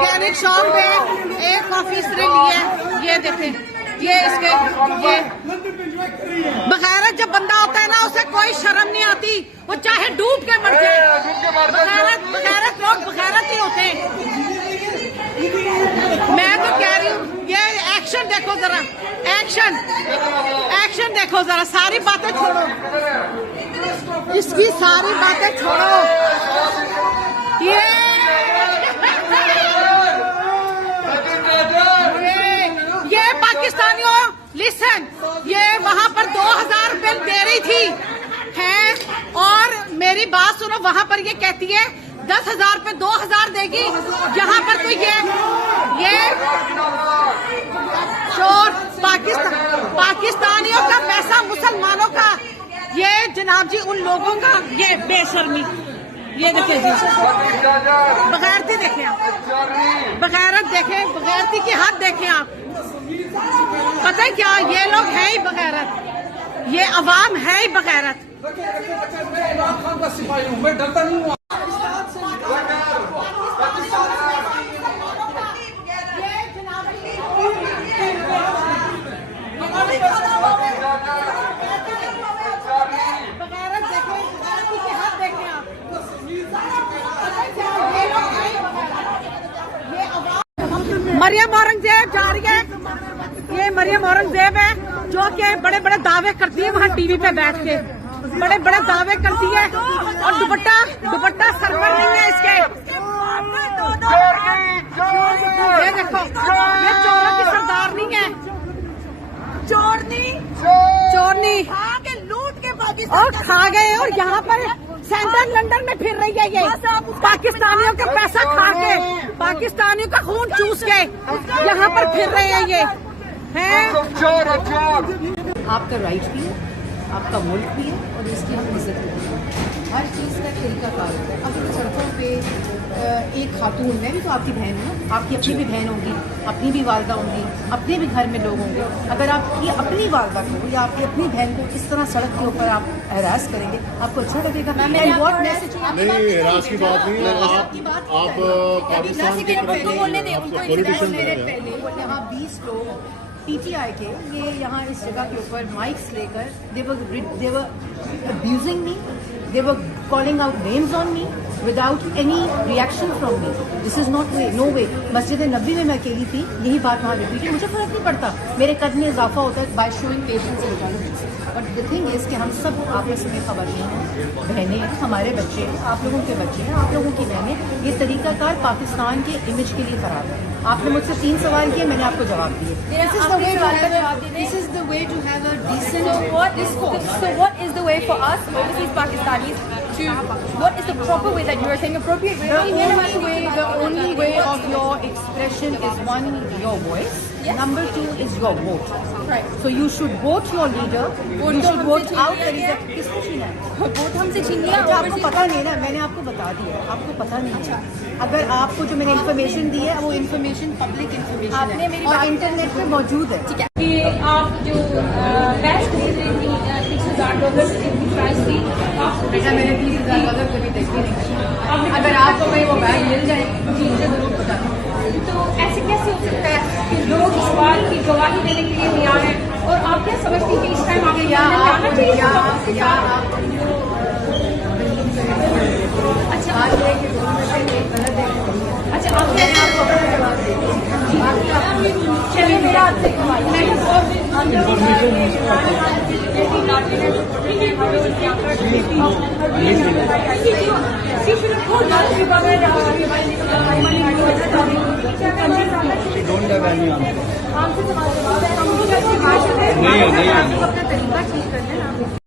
Organic shop में एक coffee इसने ली है, ये देखें, ये इसके ये बगैरत जब बंदा होता है ना उसे कोई शर्म नहीं आती, वो चाहे डूब के मर जाए। बगैरत लोग बगैरत ही होते हैं। मैं तो कह रही हूँ ये एक्शन देखो जरा, एक्शन देखो जरा, सारी बातें छोड़ो, इसकी सारी बातें छोड़ो। ये पाकिस्तानियों लिसन, ये वहां पर 2000 रुपए दे रही थी है, और मेरी बात सुनो, वहां पर ये कहती है 10,000 पे 2,000 देगी, यहाँ पर तो ये चोर पाकिस्तानियों का पैसा, मुसलमानों का, ये जनाब जी उन लोगों का, ये बेशर्मी, ये देखें जी, बगैरती देखें आप, बगैरत देखें, बगैरती की हद देखें आप। पता है क्या, ये लोग हैं ही बगैरत, ये अवाम है ही बगैरत। मैं डरता नहीं हूँ। मरियम औरंगजेब जा रही है, ये मरियम औरंगजेब है जो कि बड़े बड़े दावे करती है वहाँ टीवी पे बैठ के, बड़े बड़े दावे करती है, और दुपट्टा सर पर नहीं है इसके। ये देखो, ये चोरों की सरदार नहीं है, चोरनी लूट के पाकिस्तान और खा गए, और यहाँ पर सेंट्रल लंदन में फिर रही है ये, पाकिस्तानियों का पैसा खा के, पाकिस्तानियों का खून चूस के यहाँ पर फिर रहे हैं ये हैं। आपका राइट भी है, आपका मुल्क भी है, और इसकी हम इज्जत भी है। हर चीज़ का तरीका कार होता है। अब सड़कों पे एक खातून, मैं भी तो आपकी बहन हूँ, आपकी अपनी भी बहन होगी, अपनी भी वालदा होंगी, अपने भी घर में लोग होंगे। अगर आपकी अपनी वालदा को या आपकी अपनी बहन को इस तरह सड़क के ऊपर आप हरास करेंगे, आपको अच्छा लगेगा? नहीं, हरास की बात नहीं है, आप पाकिस्तान के पॉलिटिशियन हैं। यहाँ 20 लोग PTI के, ये यहाँ इस जगह के ऊपर माइक्स लेकर they were abusing me, they were calling out names on me without any reaction from me. This is not way, no way. मस्जिद नबी में मैं अकेली थी, यही बात वहाँ रिपीट है, मुझे फर्क नहीं पड़ता, मेरे कद में इजाफा होता है by showing patience and. But the thing is कि हम सब आपस में खवातीन हैं, बहनें हैं, हमारे बच्चे हैं, आप लोगों के बच्चे हैं, आप लोगों की बहनें। ये तरीकाकार पाकिस्तान के इमेज के लिए खराब है। आपने मुझसे 3 सवाल किए, मैंने आपको जवाब दिए। This is the way to have a decent discourse. So what is the way for us, overseas Pakistanis, to, what is the proper way that you are saying appropriate? The only way of your expression is, one, your voice. Yes. Number 2 is your vote. Right. So you should vote your leader. You should vote out the leader. किसने छीना है? Vote हमसे छीन लिया। आपको पता नहीं ना, मैंने आपको बता दिया, आपको पता नहीं है। अगर आपको जो मैंने इन्फॉर्मेशन दी है वो इन्फॉर्मेशन पब्लिक इन्फॉर्मेशन आपने मेरी और बात इंटरनेट पे मौजूद है। ठीक है कि आप जो बैच खरीद रही थी $30,000 की प्राइस थी, बेटा मैंने $30,000 कभी देखी नहीं। अगर आपको कहीं वो बैग मिल जाए मुझे जरूर बता। तो ऐसे कैसे हो सकता है कि लोग इस बात की गवाही देने के लिए तैयार हैं, और आप क्या समझती हैं कि इस टाइम आगे आना चाहिए? अच्छा, अच्छा, आप मैंने आपको अपना जवाब दे दिया। चलिए मेरा आपसे नहीं अपना तरीका ठीक करना है।